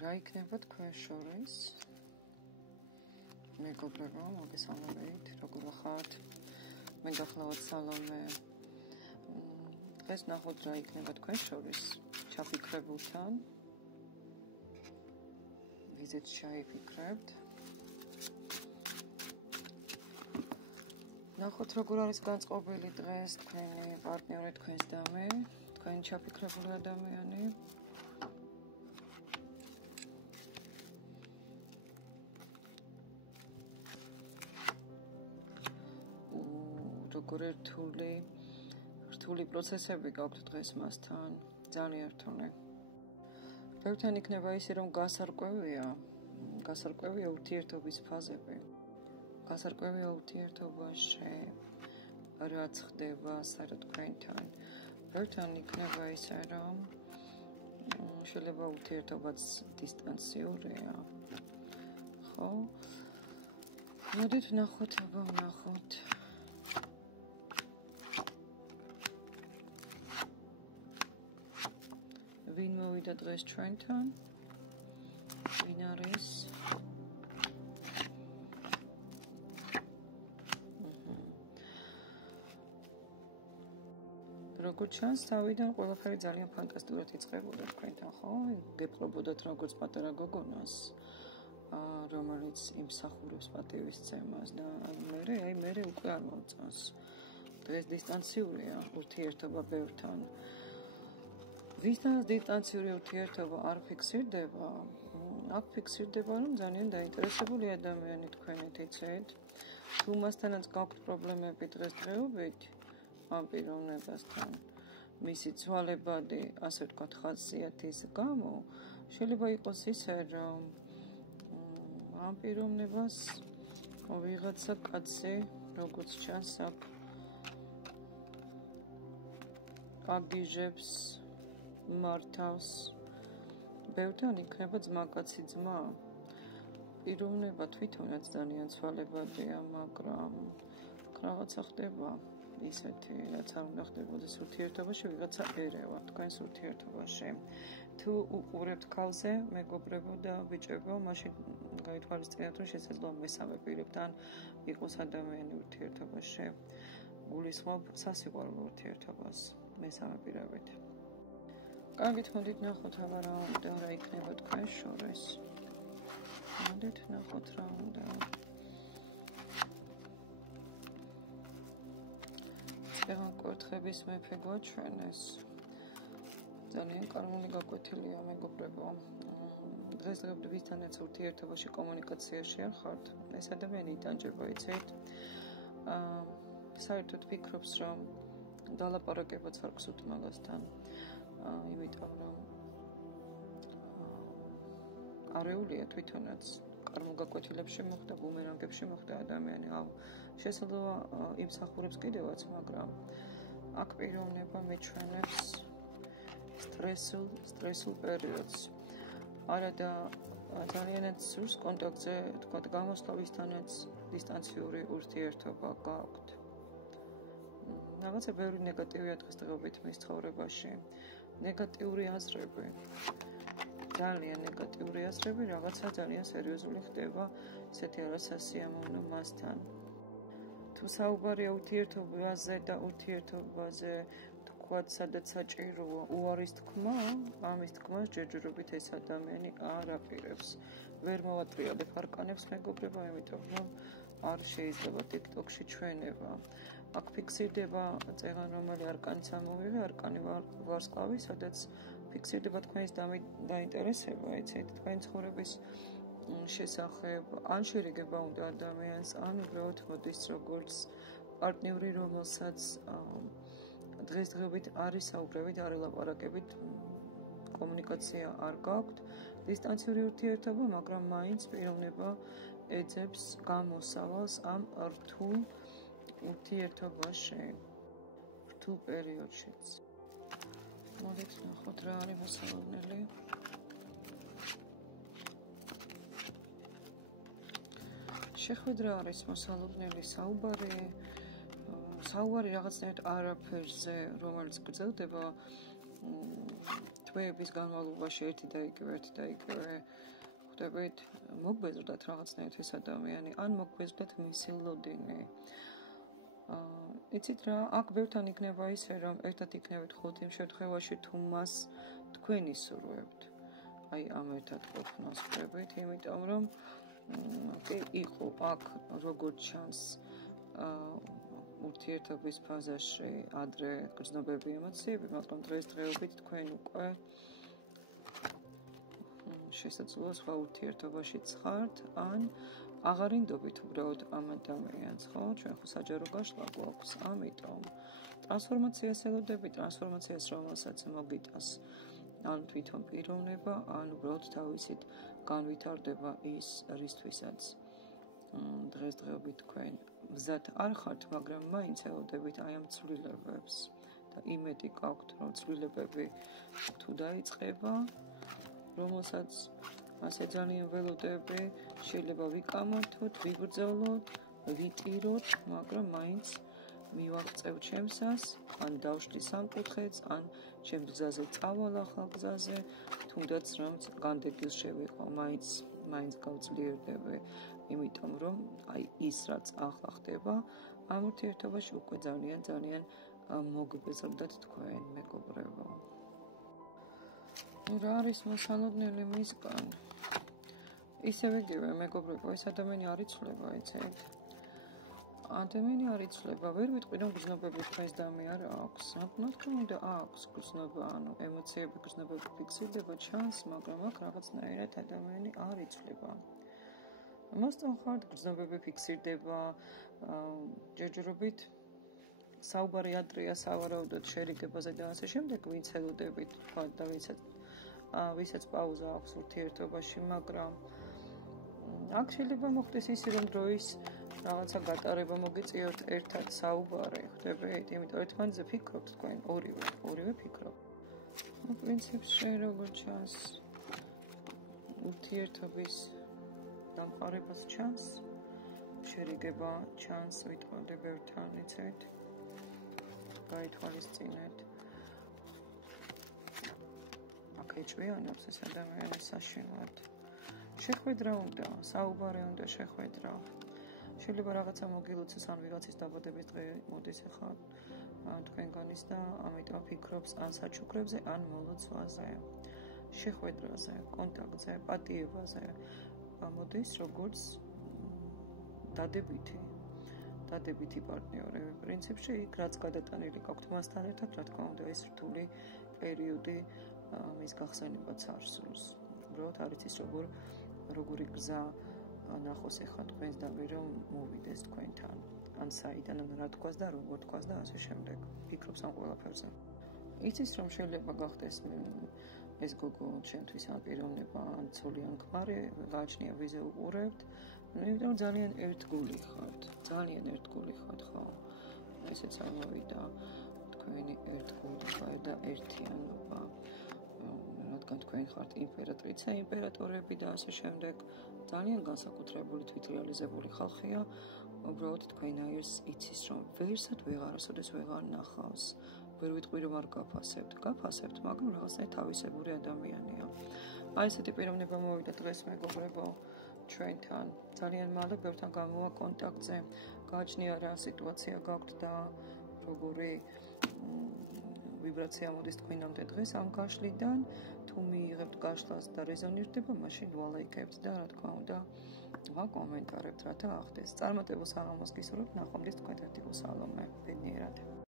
რა იქნება თქვენ შორის? მეგობრებო, მოგესალმებით, როგორ ხართ? მე გახლავთ სალომე. დღეს ნახოთ რა იქნება თქვენ შორის ჩაფიქრებულთან. ვიზეთ ჩაიფიქრებთ. ნახოთ როგორ არის განწყობილი დღეს თქვენი პარტნიორი, თქვენს და მე, თქვენი ჩაფიქრებული ადამიანი. როგორ რთული პროცესები გაქვთ დღეს მასთან, ძალიან რთული. ბევრთან იქნება ისე, რომ გასარკვევია ურთიერთობის ფაზები. გასარკვევია ურთიერთობაში, რაც ხდება საერთოდ თქვენთან. ბევრთან იქნება ისე, რომ შეიძლება ურთიერთობაც დისტანციურია. ხო? მოდით ვნახოთ. ვინ მოვიდა დღეს ჩვენთან? ვინ არის? როგორც ჩანს, თავიდან ყველაფერი ძალიან ფანტასტიკურად იწყებოდა თქვენთან, ხო? გეპყრობოდათ როგორც პატარა გოგონას, რომელიც იმსახურებს პატივისცემას და მე უკვე არ მომწონს. დღეს დისტანციურია ურთიერთობა ბევრთან. ვისთანაც დისტანციური ურთიერთობა არ ფიქსირდება, აქ ფიქსირდება, რომ ძალიან დაინტერესებული ადამიანი თქვენით იცით. თუ მასთანაც გაქვთ პრობლემები დღესდღეობით ამ პიროვნებასთან, მისი ცვალებადი, ასე ვთქვათ, ხასიათის გამო, შეიძლება იყოს ისე, რომ ამ პიროვნებას ვიღაცა კაცი, როგორც ჩანს, აქ აგიჟებს, მართავს. ბევრთან იქნება ძმაკაცი ძმა. პიროვნება თვითონაც ძალიან ცვალებადია, მაგრამ რაღაცა ხდება ისეთი, რაც არ უნდა ხდებოდეს ურთიერთობაში, ვიღაცა ერევა თქვენს ურთიერთობაში. თუ უყურებთ ქალზე, მეგობრებო და ბიჭებო, მაშინ გაითვალისწინეთ, რომ შესაძლოა მესამე პირებთან იყოს ადამიანი ურთიერთობაში. გულისხმობ სასიყვარულო ურთიერთობას მესამე პირებით. კარგით, მოდით ნახოთ რა იქნება თქვენ შორის. მოდით ნახოთ რა უნდა. წეღან კვერთხების მეფე გვაჩვენეს. ძალიან კარგული გაკვეთილია, მეგობრებო. დღესდღეობით ვისთანაც ურთიერთობაში კომუნიკაციაში არ ხართ. ეს ადამიანი იტანჯება, იცით? საერთოდ ფიქრობს, რომ დალაპარაკებაც არ გსურთ მაგასთან. იმიტომ რომ არეულია თვითონაც კარმოგაკვეთილებში მოხდა, ბუმერანგებში მოხდა ადამიანი. შესაძლოა იმსახურებს კიდევაც, მაგრამ აქ პიროვნება მიჩვენებს სტრესულ პერიოდს. არა და ძალიანაც სურს კონტაქტზე, თქვათ, გამოსვლა ვისთანაც დისტანციური ურთიერთობა გაქვთ. რაღაცა ბევრი ნეგატივია დღესდღეობით მის ცხოვრებაში. ნეგატიური აზრები. ძალიან ნეგატიური აზრები, რაღაცა ძალიან სერიოზული ხდება, ისეთი არასასიამოვნო მასთან. თუ საუბარია ურთიერთობაზე და ურთიერთობაზე, თქვათ, სადაც საჭიროა უარის თქმა, ამის თქმას ჯერჯერობით ეს ადამიანი არ აპირებს. ვერ მოვატრიალებ არკანებს, მეგობრებო, იმიტომ რომ არ შეიძლება TikTok-ში ჩვენება. აქ ფიქსირდება წეღან რომელი არკანიც ამოვიღე, არკანი ვარსკვლავი, სადაც ფიქსირდება თქვენის დაინტერესება, იცით, თქვენი ცხოვრების შესახებ, ან შერიგება უნდა ადამიანს, ან უბრალოდ მოდის როგორც პარტნიორი, რომელსაც დღესდღეობით არ ისაუბრებით, არ ელაპარაკებით, კომუნიკაცია არ გაქვთ, დისტანციური ურთიერთობა, მაგრამ მაინც პიროვნება ეძებს გამოსავალს ამ რთულ ურთიერთობაში, რთულ პერიოდშიც. მოდით ნახოთ რა არის მოსალოდნელი. შეხვედრა არის მოსალოდნელი, საუბარი რაღაცნაირად არაფერზე, რომელიც გრძელდება, თვეების განმავლობაში ერთი და იგივე ხვდებით, მოგბეზრდათ რაღაცნაირად ეს ადამიანი, ან მოგბეზრდათ მისი ლოდინი. იცით რა, აქ ბევრთან იქნება ისე, რომ ერთად იქნებით ხოლმე იმ შემთხვევაში, თუ მას თქვენი სურვებთ. აი ამ ერთად ყოფნას ხვდებით, იმიტომ რომ კი იყო აქ როგორც ჩანს ურთიერთობის ფაზაში ადრე გრძნობები ემოციები, მაგრამ დღესდღეობით თქვენ უკვე შესაძლოა სხვა ურთიერთობაშიც ხართ, ან აღარინდობით უბრალოდ ამ ადამიანს, ხო? ჩვენ ხო საჯარო გაშლა გვაქვს, ამიტომ ტრანსფორმაციას ელოდები, ტრანსფორმაციას რომელსაც მოგიტანს ან თვითონ პიროვნება, ან უბრალოდ თავისით განვითარდება ის, რისთვისაც დღესდღეობით თქვენ მზად არ ხართ, მაგრამ მაინც ელოდებით აი ამ ცვლილებებს და იმედი გაქვთ, რომ ცვლილებები თუ დაიწყება, რომელსაც ასე ძალიან ველოდები, შეიძლება ვიკამათოთ, ვიბრძოლოთ, ვიტიროთ, მაგრამ მაინც მივაღწევ ჩემსას, ან დავშლი სამკუთხედს, ან ჩემ გზაზე წავალ ახალ გზაზე, თუნდაც რომ განდეგილ შევიყო, მაინც გავძლიერდები, იმიტომ რომ აი ის რაც ახლა ხდება, ამ ურთიერთობაში უკვე ძალიან მოგბეზრდათ თქვენ, მეგობრებო. რა არის მოსალოდნელი მისგან? ისევ იგივე, მეგობრებო, ეს ადამიანი არ იცვლება, იცით? ადამიანი არ იცვლება, ვერ ვიტყვი რომ გრძნობები თქვენს დამე არ აქვს. რა თქმა უნდა აქვს გრძნობა, ანუ ემოციები, გრძნობები ფიქსირდება, ჩანს, მაგრამ აქ რაღაცნაირად ადამიანი არ იცვლება. მოსწონხართ, გრძნობები ფიქსირდება, ჯერჯერობით საუბარი ადრეა სავარაუდოდ შერიგებაზე და ასე შემდეგ, ვინც ელოდებით თქვა და ვისაც პაუზა აქვს ურთიერთობაში, მაგრამ აქ შეიძლება მოხდეს ისე, რომ დროის რაღაცა გატარება მოგიწიოთ ერთად საუბარი, ხვდებით? იმიტომ ერთმანეთზე ფიქრობთ თქვენ, ორივე ფიქრობთ. პრინციპში როგორც ჩანს, ურთიერთობის დამყარებას ჩანს, შერიგება ჩანს, ვიტყოდი ბევრთან, იცით? გაითვალისწინეთ. აქ ეჭვიანობს ეს ადამიანი საშინლად. შეხვედრა უნდა, საუბარი უნდა შეხვედრა. შეიძლება რაღაცა მოგილოცოს, ან ვიღაცის დაბადების დღე მოდის ახლა თქვენგანის და ამიტომ ფიქრობს ან საჩუქრებზე, ან მოლოცვაზე, შეხვედრაზე, კონტაქტზე, პატიებაზე. მოდის როგორც დადებითი პარტნიორი. პრინციპში იქ რაც გადატანილი გაქვთ მასთან ერთად, რა თქმა უნდა, ეს რთული პერიოდი მის გახსენებაც არ სურს. უბრალოდ არ იცის როგორი გზა ნახოს ახლა თქვენს დამე რომ მოვიდეს თქვენთან, ან საიდან, ან რა თქვას და როგორ თქვას და ასე შემდეგ. ფიქრობს ამ ყველაფერზე. იცის რომ შეიძლება გახდეს ეს გოგო ჩემთვის ან პიროვნება, ან ცოლი, ან ქმარი, გააჩნია ვიზე უყურებთ, იმიტომ ძალიან ერთგული ხართ, ხო? ესეც ამოვიდა თქვენი ერთგულება და ერთიანობა. რადგან თქვენ ხართ იმპერატრიცა, იმპერატორები და ასე შემდეგ, ძალიან განსაკუთრებული თვითრეალიზებული ხალხია, უბრალოდ თქვენ აირს იცის რომ ვერსად ვეღარასოდეს ვეღარ ნახავს. ვერ ვიტყვი რომ არ გაფასებთ, მაგრამ რაღაცნაირად თავისებური ადამიანია. აი ესეთი პიროვნება მოვიდა დღეს მეგობრებო ჩვენთან. ძალიან მალე ბევრთან გამოვა კონტაქტზე, გააჩნია რა სიტუაცია გაქვთ და როგორი ვიბრაცია მოდის თქვენამდე დღეს ამ გაშლიდან, თუ მიიღებთ გაშლას და რეზონირდება, მაშინ ვალაიქებთ და რა თქმა უნდა ვაკომენტარებთ, რათა ახდეს. წარმატებულ საღამოს გისურვებთ, ნახვამდის თქვენთან. სალომე, ბედნიერად.